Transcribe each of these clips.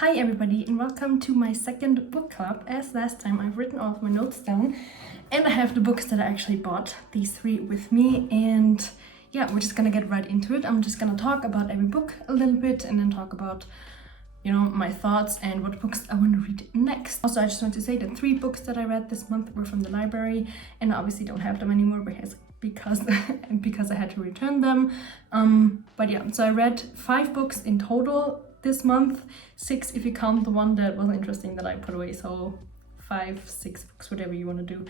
Hi everybody and welcome to my second book club. As last time I've written all of my notes down and I have the books that I actually bought, these three with me, and yeah, we're just gonna get right into it. I'm just gonna talk about every book a little bit and then talk about, my thoughts and what books I want to read next. Also, I just want to say the 3 books that I read this month were from the library and I obviously don't have them anymore because I had to return them. But yeah, so I read 5 books in total this month, 6 if you count the one that wasn't interesting that I put away, so 5, 6 books, whatever you want to do.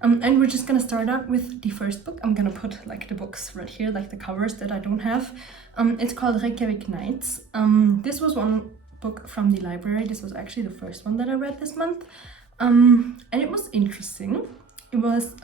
And we're just gonna start out with the first book. I'm gonna put like the books right here, like the covers that I don't have. It's called Reykjavik Nights. This was one book from the library. This was actually the first one that I read this month. And it was interesting. It was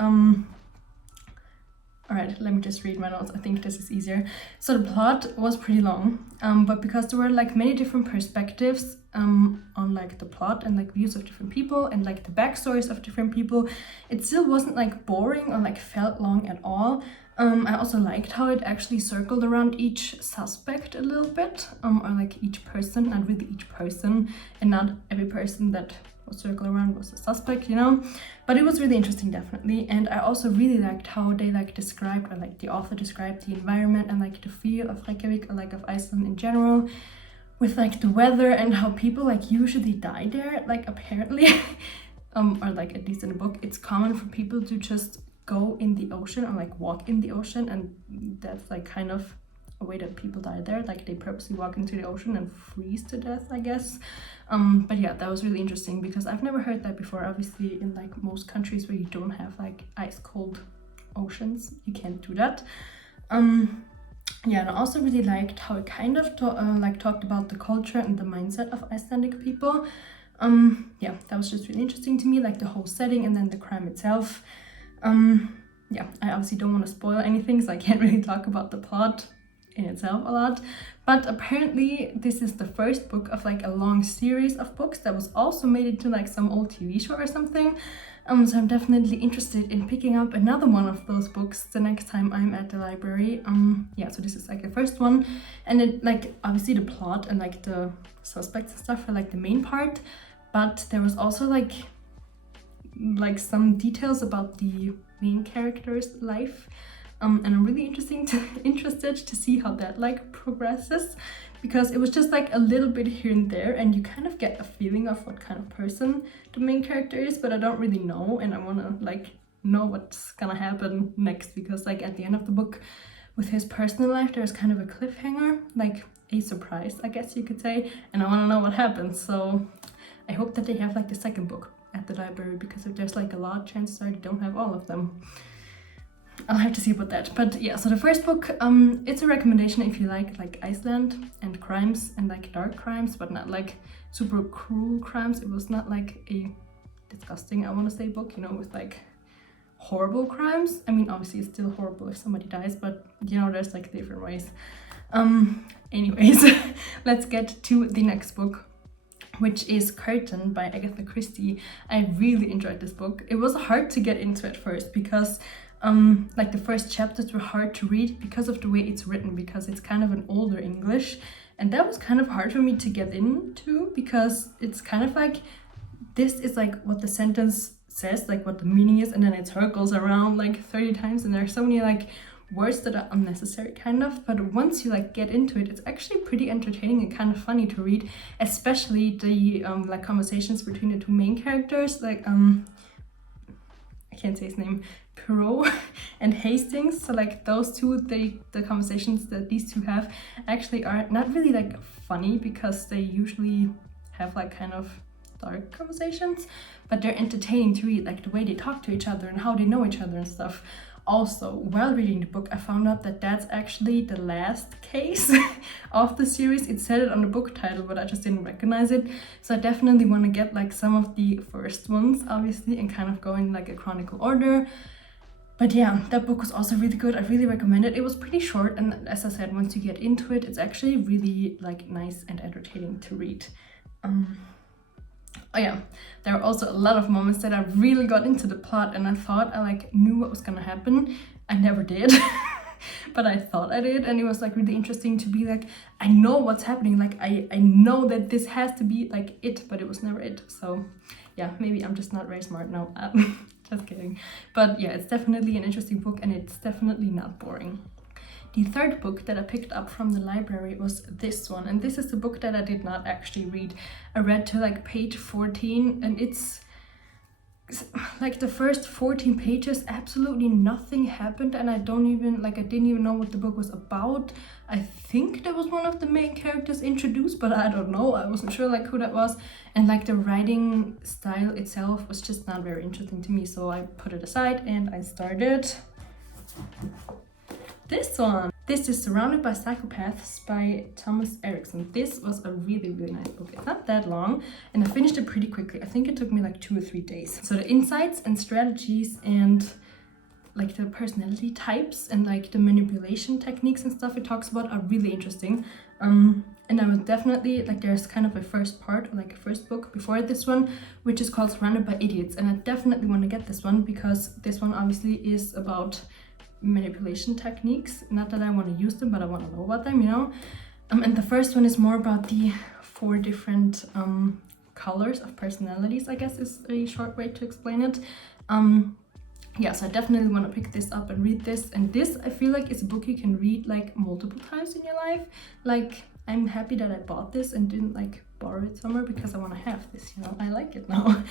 Alright, let me just read my notes. I think this is easier. So the plot was pretty long, but because there were like many different perspectives on like the plot and like views of different people and like the backstories of different people, it still wasn't like boring or like felt long at all. I also liked how it actually circled around each suspect a little bit, or like each person, not really each person, and not every person that was circled around was a suspect, but it was really interesting, definitely. And I also really liked how they like described, or like the author described, the environment and like the feel of Reykjavik, or like of Iceland in general, with like the weather and how people like usually die there, like apparently or like at least in the book it's common for people to just go in the ocean or like walk in the ocean, and that's like kind of a way that people die there, like they purposely walk into the ocean and freeze to death, I guess. But yeah, that was really interesting because I've never heard that before. Obviously in like most countries where you don't have like ice cold oceans, you can't do that. Yeah, and I also really liked how it kind of talked about the culture and the mindset of Icelandic people. Yeah, that was just really interesting to me, like the whole setting and then the crime itself. Yeah, I obviously don't want to spoil anything, so I can't really talk about the plot in itself a lot, but apparently this is the first book of like a long series of books that was also made into like some old TV show or something. So I'm definitely interested in picking up another one of those books the next time I'm at the library. Yeah, so this is like the first one, and it like obviously the plot and like the suspects and stuff are like the main part, but there was also like some details about the main character's life. And I'm really interested to see how that like progresses, because it was just like a little bit here and there and you kind of get a feeling of what kind of person the main character is, but I don't really know, and I want to like know what's gonna happen next, because like at the end of the book with his personal life there's kind of a cliffhanger, like a surprise I guess you could say, and I want to know what happens. So I hope that they have like the second book at the library, because if there's like a lot, chances are they don't have all of them. I'll have to see about that. But yeah, so the first book, it's a recommendation if you like Iceland and crimes and like dark crimes, but not like super cruel crimes. It was not like a disgusting, I want to say, book, with like horrible crimes. I mean, obviously it's still horrible if somebody dies, but there's like different ways. Anyways, let's get to the next book, which is Curtain by Agatha Christie. I really enjoyed this book. It was hard to get into at first because like the first chapters were hard to read because of the way it's written, because it's kind of an older English, and that was kind of hard for me to get into, because it's kind of like this is like what the sentence says, like what the meaning is, and then it circles around like 30 times, and there are so many like words that are unnecessary kind of, but once you like get into it, it's actually pretty entertaining and kind of funny to read, especially the like conversations between the 2 main characters, like I can't say his name, Poirot and Hastings. So like those two, the conversations that these two have actually are not really like funny, because they usually have like kind of dark conversations, but they're entertaining to read, like the way they talk to each other and how they know each other and stuff. Also, while reading the book, I found out that that's actually the last case of the series. It said it on the book title, but I just didn't recognize it. So I definitely want to get like some of the first ones, obviously, and kind of go in like a chronicle order. But yeah, that book was also really good. I really recommend it. It was pretty short, and as I said, once you get into it, it's actually really like nice and entertaining to read. Oh yeah, there are also a lot of moments that I really got into the plot and I thought I like knew what was gonna happen. I never did. but I thought I did, and it was like really interesting to be like, I know what's happening, like I know that this has to be like it, but it was never it. So yeah, maybe I'm just not very smart now. Just kidding. But yeah, it's definitely an interesting book, and it's definitely not boring. The third book that I picked up from the library was this one, and this is the book that I did not actually read. I read to like page 14, and it's like the first 14 pages, absolutely nothing happened, and I didn't even know what the book was about. I think there was one of the main characters introduced, but I don't know. I wasn't sure like who that was, and like the writing style itself was just not very interesting to me, so I put it aside and I started this one. This is Surrounded by Psychopaths by Thomas Erickson. This was a really, really nice book. It's not that long, and I finished it pretty quickly. I think it took me like 2 or 3 days. So the insights and strategies and like the personality types and like the manipulation techniques and stuff it talks about are really interesting. And I would definitely, like, there's kind of a first part, or like a first book before this one, which is called Surrounded by Idiots. And I definitely want to get this one because this one obviously is about manipulation techniques. Not that I want to use them, but I want to know about them, you know. And the first one is more about the 4 different colors of personalities, I guess is a short way to explain it. Yeah, so I definitely want to pick this up and read this. And this, I feel like, is a book you can read like multiple times in your life. Like, I'm happy that I bought this and didn't like borrow it somewhere because I want to have this, you know. I like it now.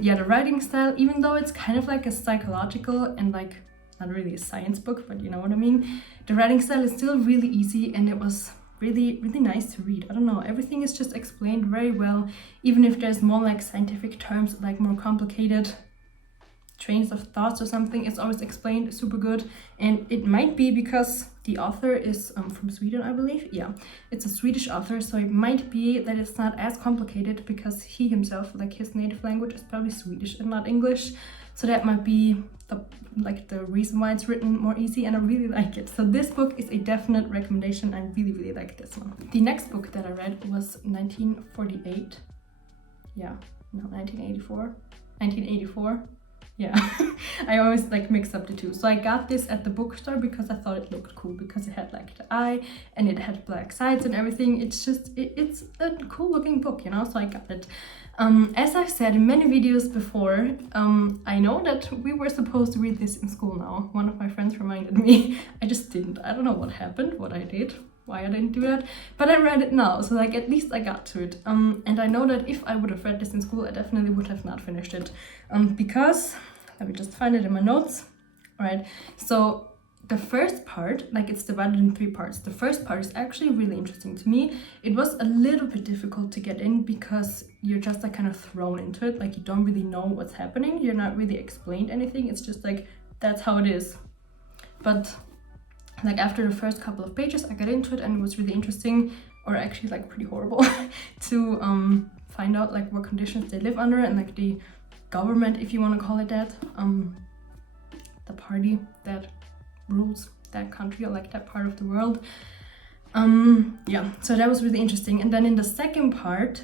Yeah, the writing style, even though it's kind of like a psychological and like not really a science book, but you know what I mean, the writing style is still really easy, and it was really, really nice to read. I don't know, everything is just explained very well, even if there's more like scientific terms, like more complicated trains of thoughts or something, it's always explained super good. And it might be because the author is from Sweden, I believe. Yeah, it's a Swedish author, so it might be that it's not as complicated because he himself, like his native language is probably Swedish and not English, so that might be the reason why it's written more easy, and I really like it. So this book is a definite recommendation. I really, really like this one. The next book that I read was 1948. Yeah, no, 1984. Yeah, I always like mix up the two. So I got this at the bookstore because I thought it looked cool, because it had like the eye and it had black sides and everything. It's just, it's a cool looking book, you know, so I got it. As I've said in many videos before, I know that we were supposed to read this in school now. One of my friends reminded me. I just didn't. I don't know what happened, what I did, why I didn't do that, but I read it now, so like at least I got to it. And I know that if I would have read this in school, I definitely would have not finished it, because, let me just find it in my notes. All right, so the first part, like it's divided in 3 parts. The first part is actually really interesting to me. It was a little bit difficult to get in because you're just like kind of thrown into it, like you don't really know what's happening, you're not really explained anything, it's just like, that's how it is. But like after the first couple of pages I got into it, and it was really interesting, or actually like pretty horrible, to find out like what conditions they live under, and like the government, if you want to call it that, the party that rules that country or like that part of the world. Yeah, so that was really interesting. And then in the second part,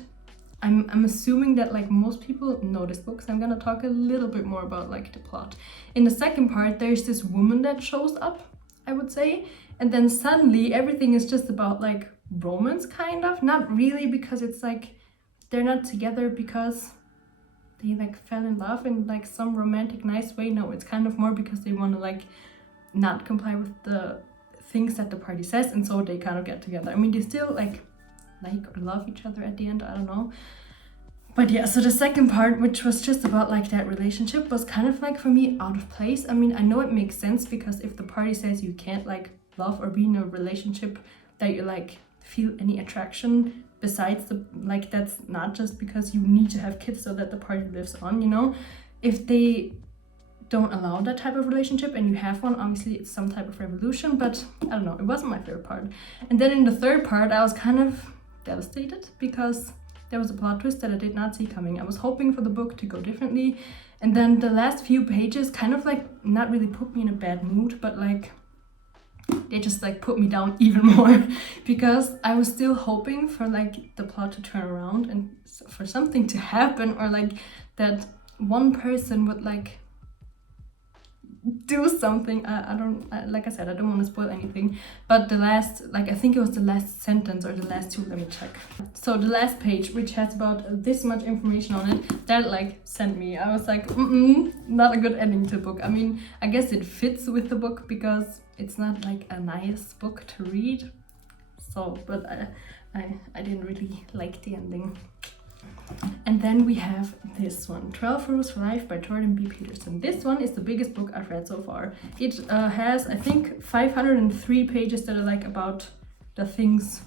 I'm assuming that like most people know this book, so I'm gonna talk a little bit more about like the plot. In the second part, there's this woman that shows up, I would say, and then suddenly everything is just about like romance, kind of. Not really, because it's like they're not together because they like fell in love in like some romantic nice way. No, it's kind of more because they want to like not comply with the things that the party says, and so they kind of get together. I mean, they still like or love each other at the end, I don't know. But yeah, so the second part, which was just about like that relationship, was kind of like for me out of place. I mean, I know it makes sense, because if the party says you can't like love or be in a relationship that you like feel any attraction besides the, like, that's not just because you need to have kids so that the party lives on, you know. If they don't allow that type of relationship and you have one, obviously it's some type of revolution, but I don't know, it wasn't my favorite part. And then in the third part, I was kind of devastated because there was a plot twist that I did not see coming. I was hoping for the book to go differently, and then the last few pages kind of like not really put me in a bad mood, but like they just like put me down even more, because I was still hoping for like the plot to turn around and for something to happen, or like that one person would like do something. Like I said, I don't want to spoil anything, but the last, like, I think it was the last sentence or the last two, let me check. So the last page, which has about this much information on it, that like sent me. I was like, not a good ending to the book. I mean, I guess it fits with the book because it's not like a nice book to read. So, but I didn't really like the ending. And then we have this one, 12 Rules for Life by Jordan B. Peterson. This one is the biggest book I've read so far. It has, I think, 503 pages that are like about the things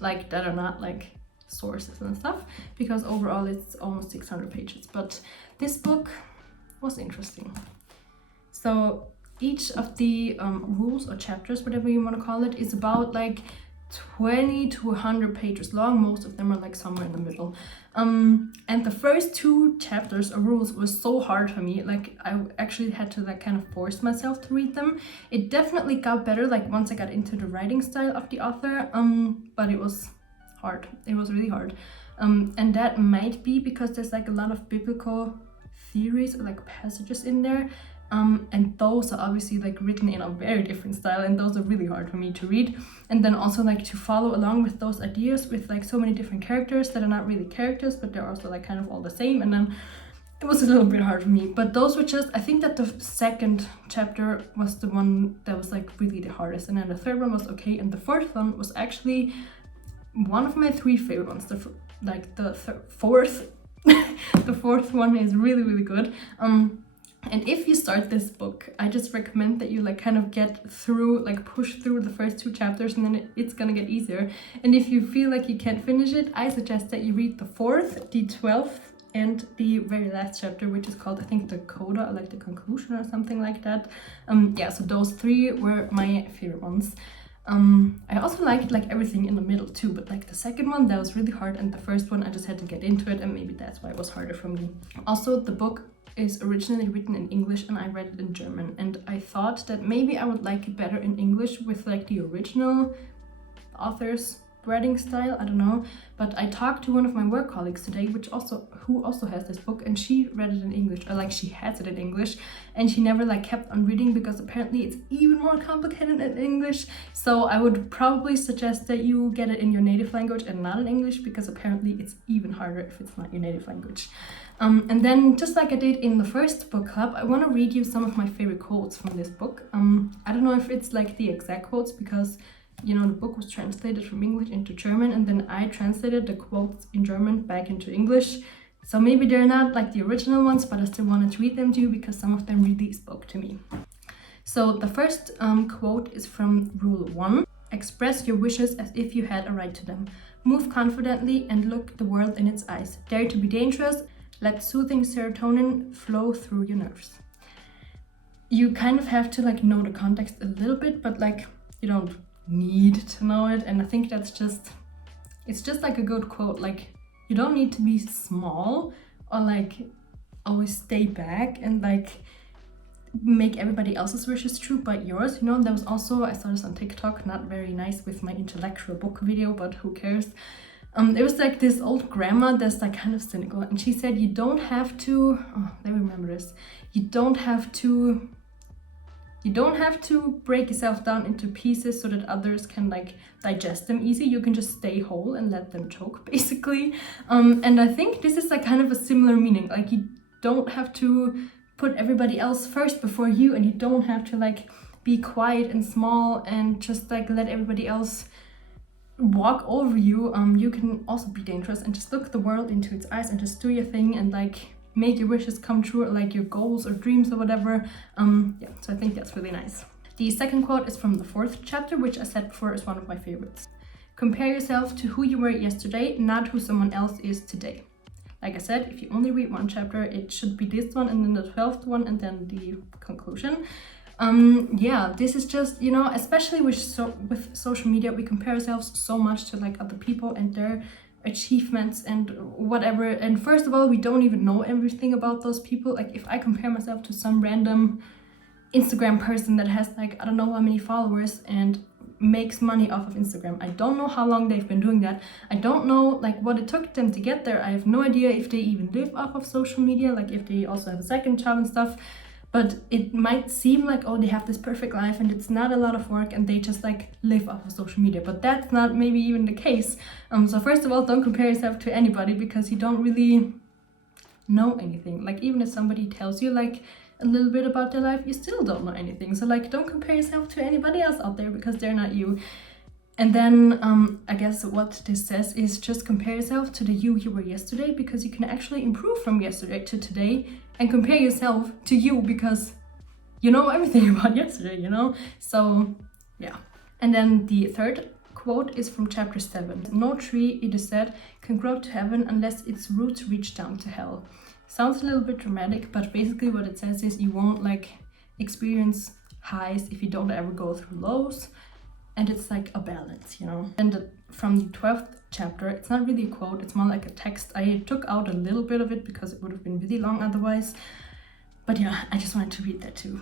like that are not like sources and stuff, because overall it's almost 600 pages. But this book was interesting. So each of the rules or chapters, whatever you want to call it, is about like 20 to 100 pages long. Most of them are like somewhere in the middle. And the first two chapters or rules was so hard for me. Like I actually had to like kind of force myself to read them. It definitely got better like once I got into the writing style of the author, but it was hard. It was really hard. And that might be because there's like a lot of biblical theories or like passages in there. And those are obviously like written in a very different style, and those are really hard for me to read. And then also like to follow along with those ideas with like so many different characters that are not really characters, but they're also like kind of all the same. And then it was a little bit hard for me. But those were just, I think that the second chapter was the one that was like really the hardest, and then the third one was okay, and the fourth one was actually one of my three favorite ones. Fourth the fourth one is really, really good. And if you start this book, I just recommend that you like kind of get through, like push through the first two chapters, and then it's gonna get easier. And if you feel like you can't finish it, I suggest that you read the 4th, the 12th, and the very last chapter, which is called, I think, the coda, or like the conclusion or something like that. Yeah, so those three were my favorite ones. I also liked like everything in the middle too, but like the second one, that was really hard, and the first one I just had to get into it, and maybe that's why it was harder for me. Also, the book is originally written in English and I read it in German, and I thought that maybe I would like it better in English with like the original author's writing style, I don't know. But I talked to one of my work colleagues today, who also has this book, and she read it in English, or like she has it in English, and she never like kept on reading because apparently it's even more complicated in English. So I would probably suggest that you get it in your native language and not in English, because apparently it's even harder if it's not your native language. And then, just like I did in the first book club, I want to read you some of my favorite quotes from this book. I don't know if it's like the exact quotes, because you know, the book was translated from English into German, and then I translated the quotes in German back into English. So maybe they're not like the original ones, but I still wanted to read them to you because some of them really spoke to me. So the first quote is from Rule 1. Express your wishes as if you had a right to them. Move confidently and look the world in its eyes. Dare to be dangerous. Let soothing serotonin flow through your nerves. You kind of have to like know the context a little bit, but like you don't need to know it. And I think it's just like a good quote. Like you don't need to be small or like always stay back and like make everybody else's wishes true but yours. You know, there was also, I saw this on TikTok, not very nice with my intellectual book video, but who cares. There was like this old grandma that's like kind of cynical, and she said you don't have to, I remember this, you don't have to break yourself down into pieces so that others can like digest them easy. You can just stay whole and let them choke, basically. And I think this is like kind of a similar meaning. Like you don't have to put everybody else first before you, and you don't have to like be quiet and small and just like let everybody else walk over you. You can also be dangerous and just look the world into its eyes and just do your thing and like make your wishes come true, or like your goals or dreams or whatever. Yeah, so I think that's really nice. The second quote is from the 4th chapter, which I said before is one of my favorites. Compare yourself to who you were yesterday, not who someone else is today. Like I said, if you only read one chapter, it should be this one and then the 12th one and then the conclusion. Yeah, this is just, you know, especially with social media, we compare ourselves so much to like other people and their achievements and whatever. And first of all, we don't even know everything about those people. Like if I compare myself to some random Instagram person that has like, I don't know how many followers and makes money off of Instagram, I don't know how long they've been doing that. I don't know like what it took them to get there. I have no idea if they even live off of social media, like if they also have a second job and stuff. but it might seem like, oh, they have this perfect life and it's not a lot of work and they just like live off of social media, but that's not maybe even the case. So first of all, don't compare yourself to anybody, because you don't really know anything. Like, even if somebody tells you like a little bit about their life, you still don't know anything. So like, don't compare yourself to anybody else out there, because they're not you. And then I guess what this says is just compare yourself to the you were yesterday, because you can actually improve from yesterday to today, and compare yourself to you because you know everything about yesterday, you know? So yeah. And then the third quote is from chapter 7. No tree, it is said, can grow to heaven unless its roots reach down to hell. Sounds a little bit dramatic, but basically what it says is you won't like experience highs if you don't ever go through lows. And it's like a balance, you know? And from the 12th chapter, it's not really a quote, it's more like a text. I took out a little bit of it because it would have been really long otherwise. But yeah, I just wanted to read that too.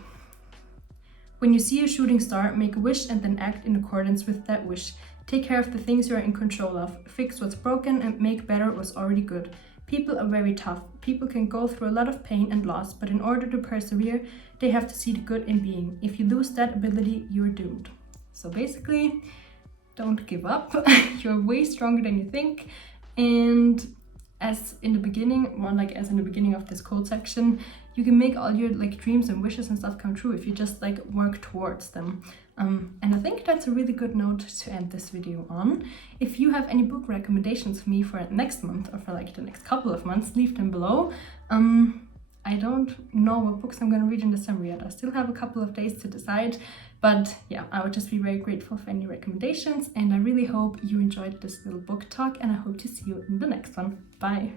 When you see a shooting star, make a wish and then act in accordance with that wish. Take care of the things you are in control of. Fix what's broken and make better what's already good. People are very tough. People can go through a lot of pain and loss, but in order to persevere, they have to see the good in being. If you lose that ability, you're doomed. So basically, don't give up. You're way stronger than you think. And as in the beginning, as in the beginning of this quote section, you can make all your like dreams and wishes and stuff come true if you just like work towards them. And I think that's a really good note to end this video on. If you have any book recommendations for me for next month or for like the next couple of months, leave them below. I don't know what books I'm going to read in December yet. I still have a couple of days to decide. But yeah, I would just be very grateful for any recommendations. And I really hope you enjoyed this little book talk, and I hope to see you in the next one. Bye!